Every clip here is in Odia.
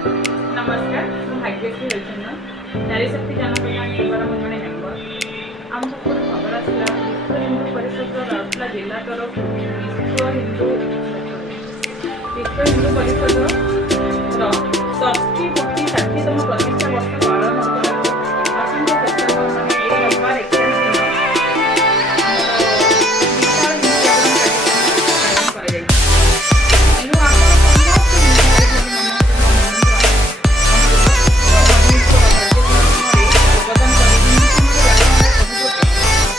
नमस्कार ମୁଁ ଭାଗ୍ୟଶ୍ରୀ ହରିଚନ୍ଦନ ନାରୀ ଶକ୍ତି ଜନକଲ୍ୟାଣ ସେବାର ମୁଁ ଜଣେ ମେମ୍ବର। ଆମକୁ ଗୋଟେ ଖବର ଆସିଲା ବିଶ୍ୱ ହିନ୍ଦୁ ପରିଷଦର ରାଉରକେଲା ଜିଲ୍ଲା ତରଫରୁ ବିଶ୍ୱ ହିନ୍ଦୁ ପରିଷଦର 60-60ତମ ପ୍ରତିଷ୍ଠା ବର୍ଷ ପାଳନ କରାଯାଉଛି। ଆସନ୍ତା ସେପ୍ଟେମ୍ବର ମାନେ ଏଇ ରବିବାର 21 ଦିନ ବିଶାଳ ହିନ୍ଦୁ ଜାଗରଣ କାର୍ଯ୍ୟକ୍ରମ ପାଳନ କରାଯାଇଛି। ତେଣୁ ଆପଣ ସମସ୍ତ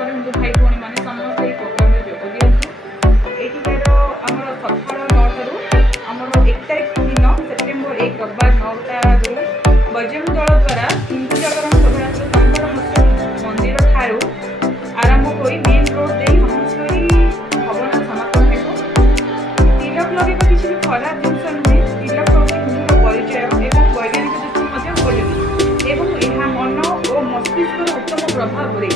ହିନ୍ଦୁ ଭାଇ ଭଉଣୀମାନଙ୍କୁ रविवार 9टा बजरंग दल द्वारा हिंदू जागरण शोभायात्रा शंकर मंदिर ठारू आरंभ हो मेन रोड दे हंसरी भवन समापन हो। तिलक लगे किसी भी खराब जिनस नुहे। तिलक हूँ हिंदूर परिचय और वैज्ञानिक दृष्टि उपयोगी एवं यह मन और मस्तिष्क उत्तम प्रभाव पड़े।